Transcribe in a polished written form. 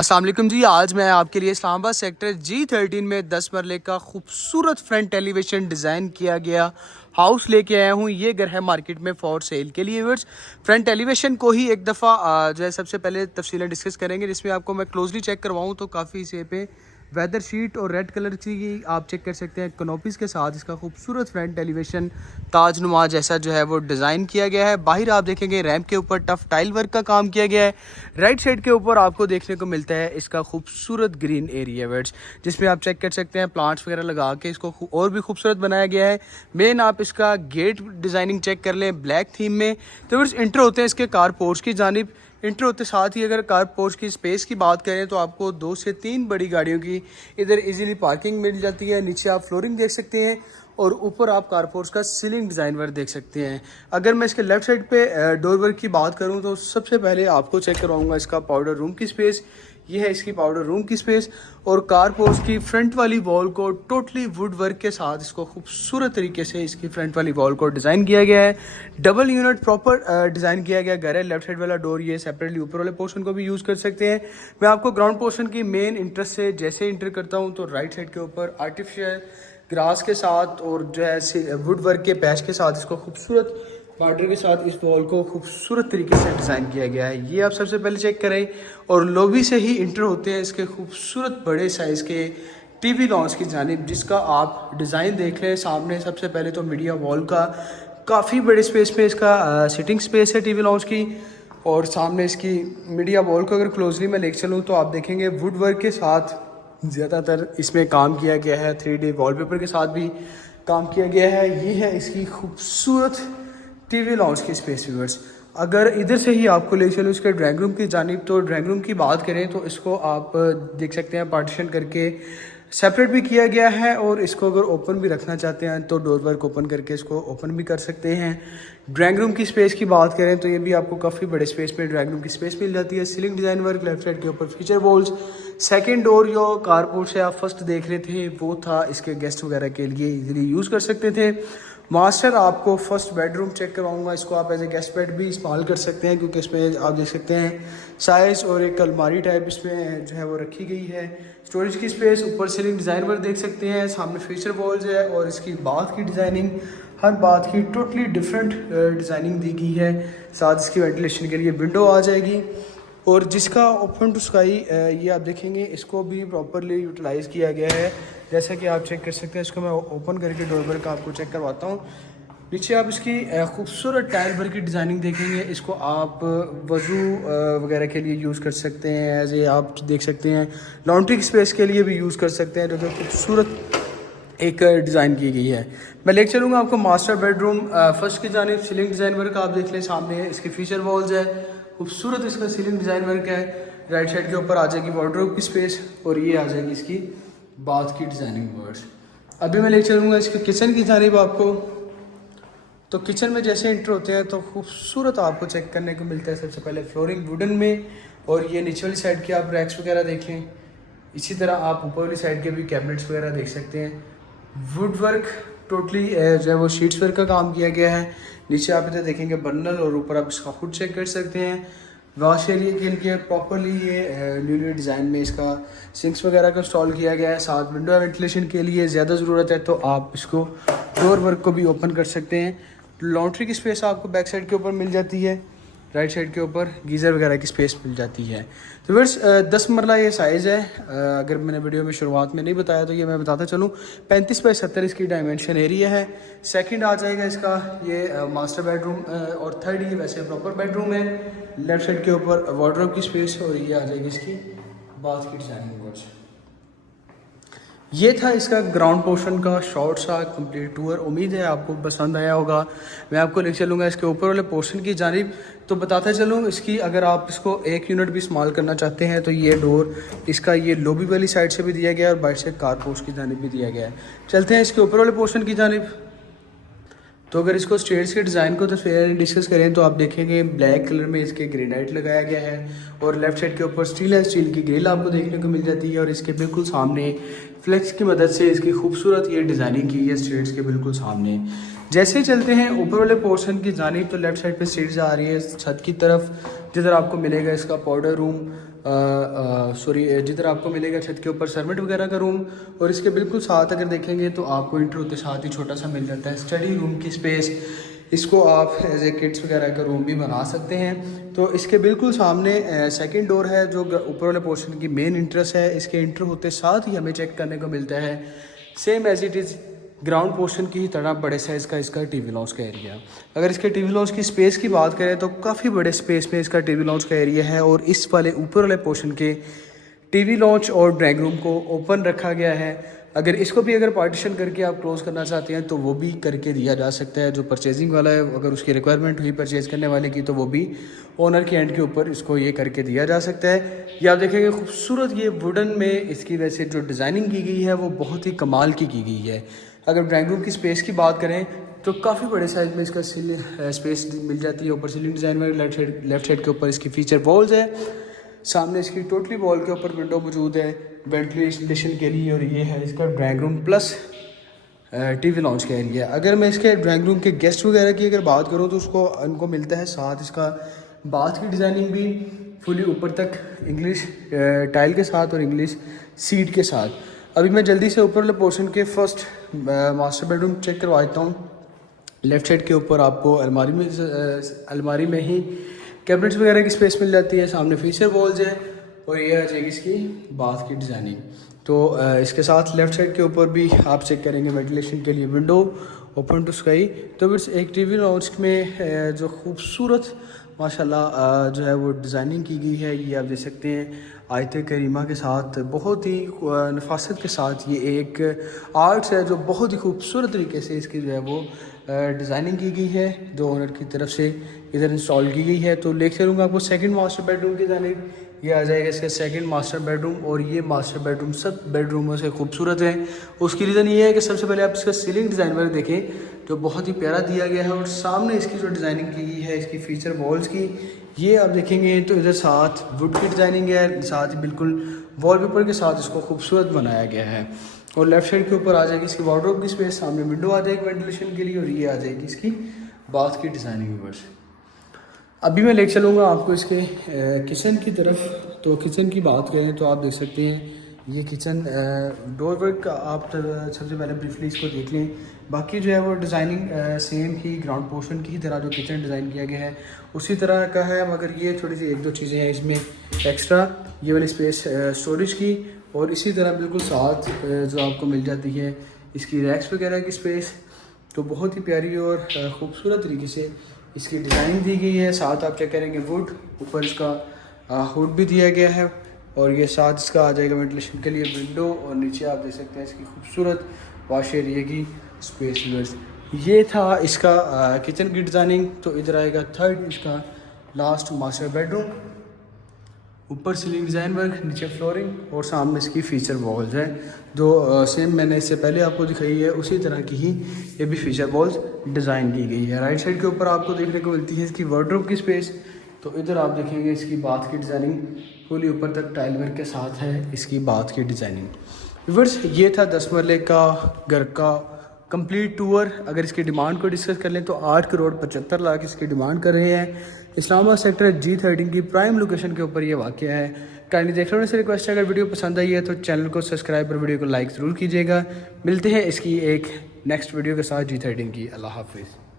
अस्सलाम वालेकुम जी। आज मैं आपके लिए इस्लामाबाद सेक्टर G13 में 10 मरले का खूबसूरत फ्रंट एलिवेशन डिज़ाइन किया गया हाउस लेके आया हूँ। ये घर है मार्केट में फॉर सेल के लिए। व्यूअर्स, फ्रंट एलिवेशन को ही एक दफ़ा जो है सबसे पहले तफसीलें डिस्कस करेंगे, जिसमें आपको मैं क्लोजली चेक करवाऊँ तो काफ़ी से पे वेदर शीट और रेड कलर की आप चेक कर सकते हैं कनोपीज़ के साथ इसका खूबसूरत फ्रंट एलिवेशन ताजनुमा जैसा जो है वो डिज़ाइन किया गया है। बाहर आप देखेंगे रैंप के ऊपर टफ टाइल वर्क का काम किया गया है। राइट साइड के ऊपर आपको देखने को मिलता है इसका खूबसूरत ग्रीन एरिया वर्ड्स, जिसमें आप चेक कर सकते हैं प्लांट्स वगैरह लगा के इसको और भी खूबसूरत बनाया गया है। मेन आप इसका गेट डिज़ाइनिंग चेक कर लें ब्लैक थीम में। तो वर्ड्स इंटर होते हैं इसके कार पोर्च की जानिब। इंटर होते साथ ही अगर कार पोर्च की स्पेस की बात करें तो आपको 2 से 3 बड़ी गाड़ियों की इधर इजीली पार्किंग मिल जाती है। नीचे आप फ्लोरिंग देख सकते हैं और ऊपर आप कारपोर्ट्स का सीलिंग डिज़ाइन वर्क देख सकते हैं। अगर मैं इसके लेफ्ट साइड पे डोर वर्क की बात करूं तो सबसे पहले आपको चेक करवाऊंगा इसका पाउडर रूम की स्पेस। ये है इसकी पाउडर रूम की स्पेस और कारपोर्ट्स की फ्रंट वाली वॉल को टोटली वुड वर्क के साथ इसको खूबसूरत तरीके से इसकी फ्रंट वाली वॉल को डिज़ाइन किया गया है। डबल यूनिट प्रॉपर डिज़ाइन किया गया घर है। लेफ्ट साइड वाला डोर ये सेपरेटली ऊपर वाले पोर्शन को भी यूज़ कर सकते हैं। मैं आपको ग्राउंड पोर्शन की मेन इंटरेस्ट से जैसे इंटर करता हूँ तो राइट साइड के ऊपर आर्टिफिशियल ग्रास के साथ और जो है वुड वर्क के पैच के साथ इसको खूबसूरत बॉर्डर के साथ इस वॉल को खूबसूरत तरीके से डिज़ाइन किया गया है। ये आप सबसे पहले चेक करें और लॉबी से ही इंटर होते हैं इसके खूबसूरत बड़े साइज़ के टीवी लॉन्च की जानिब, जिसका आप डिज़ाइन देख लें सामने। सबसे पहले तो मीडिया वॉल का काफ़ी बड़े स्पेस पे इसका सिटिंग स्पेस है टीवी लॉन्च की, और सामने इसकी मीडिया वॉल को अगर क्लोजली मैं लेकर चलूँ तो आप देखेंगे वुड वर्क के साथ ज़्यादातर इसमें काम किया गया है। 3D वॉलपेपर के साथ भी काम किया गया है। ये है इसकी खूबसूरत टीवी लॉन्च की स्पेस व्यूअर्स। अगर इधर से ही आपको ले चलूँ इसके ड्राइंग रूम की जानिब तो ड्राइंग रूम की बात करें तो इसको आप देख सकते हैं पार्टीशन करके सेपरेट भी किया गया है, और इसको अगर ओपन भी रखना चाहते हैं तो डोर वर्क ओपन करके इसको ओपन भी कर सकते हैं। ड्राइंग रूम की स्पेस की बात करें तो ये भी आपको काफ़ी बड़े स्पेस में ड्राइंग रूम की स्पेस मिल जाती है। Ceiling design work left side के ऊपर फीचर वॉल्स। सेकंड डोर जो कारपोर्ट से आप फर्स्ट देख रहे थे वो था इसके गेस्ट वगैरह के लिए इजीली यूज़ कर सकते थे। मास्टर आपको फर्स्ट बेडरूम चेक करवाऊंगा, इसको आप एज ए गेस्ट बेड भी इस्तेमाल कर सकते हैं क्योंकि इसमें आप देख सकते हैं साइज़ और एक अलमारी टाइप इसमें जो है वो रखी गई है। स्टोरेज की स्पेस, ऊपर सीलिंग डिज़ाइन पर देख सकते हैं, सामने फीचर वॉल्स है और इसकी बाथ की डिज़ाइनिंग हर बात की टोटली डिफरेंट डिज़ाइनिंग दी गई है। साथ इसकी वेंटिलेशन के लिए विंडो आ जाएगी, और जिसका ओपन टू स्काई ये आप देखेंगे इसको भी प्रॉपरली यूटिलाइज़ किया गया है। जैसा कि आप चेक कर सकते हैं, इसको मैं ओपन करके डोर वर्क आपको चेक करवाता हूँ। नीचे आप इसकी खूबसूरत टाइल वर्क की डिज़ाइनिंग देखेंगे। इसको आप वज़ू वगैरह के लिए यूज़ कर सकते हैं, एज ए आप देख सकते हैं लॉन्ड्री स्पेस के लिए भी यूज़ कर सकते हैं, जो कि खूबसूरत एक डिज़ाइन की गई है। मैं लेकर चलूँगा आपको मास्टर बेडरूम। फर्स्ट की जानिब सीलिंग डिज़ाइन वर्क आप देख लें, सामने इसके फीचर वॉल्स है, खूबसूरत इसका सीलिंग डिज़ाइन वर्क है। राइट साइड के ऊपर आ जाएगी वार्डरोब की स्पेस और ये आ जाएगी इसकी बाथ की डिज़ाइनिंग वर्ड्स। अभी मैं ले चलूँगा इसके किचन की जानिब आपको। तो किचन में जैसे इंटर होते हैं तो खूबसूरत आपको चेक करने को मिलता है। सबसे पहले फ्लोरिंग वुडन में, और ये नीचे वाली साइड के आप रैक्स वगैरह देख लें। इसी तरह आप ऊपर वाली साइड के भी कैबिनेट्स वगैरह देख सकते हैं। वुड वर्क टोटली जो है वो शीट्स वर्क का काम किया गया है। नीचे आप इधर देखेंगे बर्नल, और ऊपर आप इसका हुड चेक कर सकते हैं। वॉश एरिया के लिए प्रॉपरली ये न्यूली डिज़ाइन में इसका सिंक्स वगैरह का इंस्टॉल किया गया है। साथ विंडो वेंटिलेशन के लिए ज़्यादा ज़रूरत है तो आप इसको डोर वर्क को भी ओपन कर सकते हैं। लॉन्ड्री की स्पेस आपको बैक साइड के ऊपर मिल जाती है। राइट साइड के ऊपर गीज़र वगैरह की स्पेस मिल जाती है। तो बस 10 मरला ये साइज़ है। अगर मैंने वीडियो में शुरुआत में नहीं बताया तो ये मैं बताता चलूँ। 35 बाई 70 इसकी डायमेंशन एरिया है। सेकंड आ जाएगा इसका ये मास्टर बेडरूम, और थर्ड ये वैसे प्रॉपर बेडरूम है। लेफ्ट साइड के ऊपर वार्डरोब की स्पेस, और ये आ जाएगी इसकी बाथ की डिज़ाइनिंग वर्ड्स। ये था इसका ग्राउंड पोर्शन का शॉर्ट सा कंप्लीट टूर। उम्मीद है आपको पसंद आया होगा। मैं आपको ले चलूँगा इसके ऊपर वाले पोर्शन की जानिब। तो बताता चलूँ इसकी, अगर आप इसको एक यूनिट भी इस्तेमाल करना चाहते हैं तो ये डोर इसका ये लॉबी वाली साइड से भी दिया गया है और बाइट से कार पोर्च की जानिब भी दिया गया है। चलते हैं इसके ऊपर वाले पोर्शन की जानिब। तो अगर इसको स्टेयर्स के डिज़ाइन को तो फिर डिस्कस करें तो आप देखेंगे ब्लैक कलर में इसके ग्रेनाइट लगाया गया है, और लेफ्ट साइड के ऊपर स्टील एंड स्टील की ग्रिल आपको देखने को मिल जाती है, और इसके बिल्कुल सामने फ्लेक्स की मदद से इसकी खूबसूरत ये डिज़ाइनिंग की है स्टेयर्स के बिल्कुल सामने। जैसे ही चलते हैं ऊपर वाले पोर्शन की जानिब तो लेफ्ट साइड पे स्टेयर्स आ रही है छत की तरफ, जिधर आपको मिलेगा इसका पाउडर रूम, जिधर आपको मिलेगा छत के ऊपर सर्वेंट वगैरह का रूम। और इसके बिल्कुल साथ अगर देखेंगे तो आपको इंटर होते साथ ही छोटा सा मिल जाता है स्टडी रूम की स्पेस। इसको आप एज ए किड्स वगैरह का रूम भी बना सकते हैं। तो इसके बिल्कुल सामने सेकंड डोर है जो ऊपर वाले पोर्शन की मेन इंट्रेंस है। इसके इंटर होते साथ ही हमें चेक करने को मिलता है same as it is ground portion की ही तरह बड़े साइज़ का इसका टीवी लॉन्च का एरिया। अगर इसके टीवी लॉन्च की स्पेस की बात करें तो काफ़ी बड़े स्पेस में इसका टीवी लॉन्च का एरिया है। और इस वाले ऊपर वाले पोर्शन के टीवी लॉन्च और ड्राइंग रूम को ओपन रखा गया है। अगर इसको भी अगर पार्टीशन करके आप क्लोज़ करना चाहते हैं तो वो भी करके दिया जा सकता है। जो परचेजिंग वाला है अगर उसकी रिक्वायरमेंट हुई परचेज़ करने वाले की तो वो भी ओनर के एंड के ऊपर इसको ये करके दिया जा सकता है। ये आप देखेंगे खूबसूरत ये वुडन में इसकी वैसे जो डिज़ाइनिंग की गई है वो बहुत ही कमाल की गई है। अगर ड्राइंग रूम की स्पेस की बात करें तो काफ़ी बड़े साइज़ में इसका स्पेस मिल जाती है। ऊपर सीलिंग डिज़ाइन में लेफ्ट साइड के ऊपर इसकी फीचर वॉल्स है। सामने इसकी टोटली वॉल के ऊपर विंडो मौजूद है वेंटिलेशन के लिए। और ये है इसका drawing room plus TV launch का एरिया। अगर मैं इसके ड्राइंग रूम के गेस्ट वगैरह की अगर बात करूँ तो उसको उनको मिलता है साथ इसका बाथ की डिज़ाइनिंग भी फुली ऊपर तक इंग्लिश टाइल के साथ और इंग्लिश सीट के साथ। अभी मैं जल्दी से ऊपर वाले पोर्शन के फर्स्ट मास्टर बेडरूम चेक करवा देता हूँ। लेफ़्ट साइड के ऊपर आपको अलमारी में ही कैबिनेट्स वगैरह की स्पेस मिल जाती है। सामने फीचर वॉल्स है और ये आ जाएगी इसकी बाथ की डिज़ाइनिंग। तो इसके साथ लेफ़्ट साइड के ऊपर भी आप चेक करेंगे वेंटिलेशन के लिए विंडो ओपन टू स्काई। तो फिर एक टीवी लॉन्च में जो खूबसूरत माशाल्लाह जो है वो डिज़ाइनिंग की गई है ये आप देख सकते हैं आयत करीमा के साथ। बहुत ही नफासत के साथ ये एक आर्ट्स है जो बहुत ही खूबसूरत तरीके से इसकी जो है वो डिज़ाइनिंग की गई है जो ओनर की तरफ से इधर इंस्टॉल की गई है। तो लेके चलूँगा आपको सेकंड मास्टर बेडरूम की जानिब। ये आ जाएगा इसका सेकंड मास्टर बेडरूम और ये मास्टर बेडरूम सब बेडरूमों से खूबसूरत है। उसकी रीज़न ये है कि सबसे पहले आप इसका सीलिंग डिज़ाइन वगैरह देखें जो बहुत ही प्यारा दिया गया है। और सामने इसकी जो डिज़ाइनिंग की गई है इसकी फीचर वॉल्स की ये आप देखेंगे तो इधर साथ वुड की डिज़ाइनिंग है, साथ ही बिल्कुल वॉलपेपर के साथ इसको खूबसूरत बनाया गया है। और लेफ्ट साइड के ऊपर आ जाएगी इसकी वार्डरोब की स्पेस, सामने विंडो आ जाएगी वेंटिलेशन के लिए और ये आ जाएगी इसकी बाथ की डिज़ाइनिंग वर्स। अभी मैं लेकर चलूँगा आपको इसके किचन की तरफ। तो किचन की बात करें तो आप देख सकते हैं ये किचन डोर वर्क आप सबसे पहले ब्रीफली इसको देख लें। बाकी जो है वो डिज़ाइनिंग सेम ही ग्राउंड पोर्शन की ही तरह जो किचन डिज़ाइन किया गया है उसी तरह का है। मगर ये थोड़ी सी एक दो चीज़ें हैं इसमें एक्स्ट्रा, ये वाली स्पेस स्टोरेज की और इसी तरह बिल्कुल साथ जो आपको मिल जाती है इसकी रैक्स वगैरह की स्पेस। तो बहुत ही प्यारी और ख़ूबसूरत तरीके से इसकी डिज़ाइन दी गई है। साथ आप चेक करेंगे वुड, ऊपर इसका हुड भी दिया गया है और ये साथ इसका आ जाएगा वेंटिलेशन के लिए विंडो। और नीचे आप देख सकते हैं इसकी खूबसूरत वॉश एरिया की स्पेस व्यूअर्स। ये था इसका किचन की डिज़ाइनिंग। तो इधर आएगा थर्ड इसका लास्ट मास्टर बेडरूम। ऊपर सीलिंग डिज़ाइन वर्क, नीचे फ्लोरिंग और सामने इसकी फीचर वॉल्स है जो सेम मैंने इससे पहले आपको दिखाई है उसी तरह की ही ये भी फीचर वॉल्स डिज़ाइन की गई है। राइट साइड के ऊपर आपको देखने को मिलती है इसकी वार्डरोब की स्पेस। तो इधर आप देखेंगे इसकी बाथ की डिज़ाइनिंग पूरी ऊपर तक टाइल वर्क के साथ है इसकी बाथ की डिज़ाइनिंग। व्यूअर्स ये था 10 मरले का घर का कंप्लीट टूर। अगर इसकी डिमांड को डिस्कस कर लें तो 8 करोड़ 75 लाख इसकी डिमांड कर रहे हैं। इस्लामाबाद सेक्टर G13 की प्राइम लोकेशन के ऊपर ये वाक़या है। काइंडली देख लो। से रिक्वेस्ट है अगर वीडियो पसंद आई है तो चैनल को सब्सक्राइब और वीडियो को लाइक ज़रूर कीजिएगा। मिलते हैं इसकी एक नेक्स्ट वीडियो के साथ G13 की। अल्लाह हाफिज़।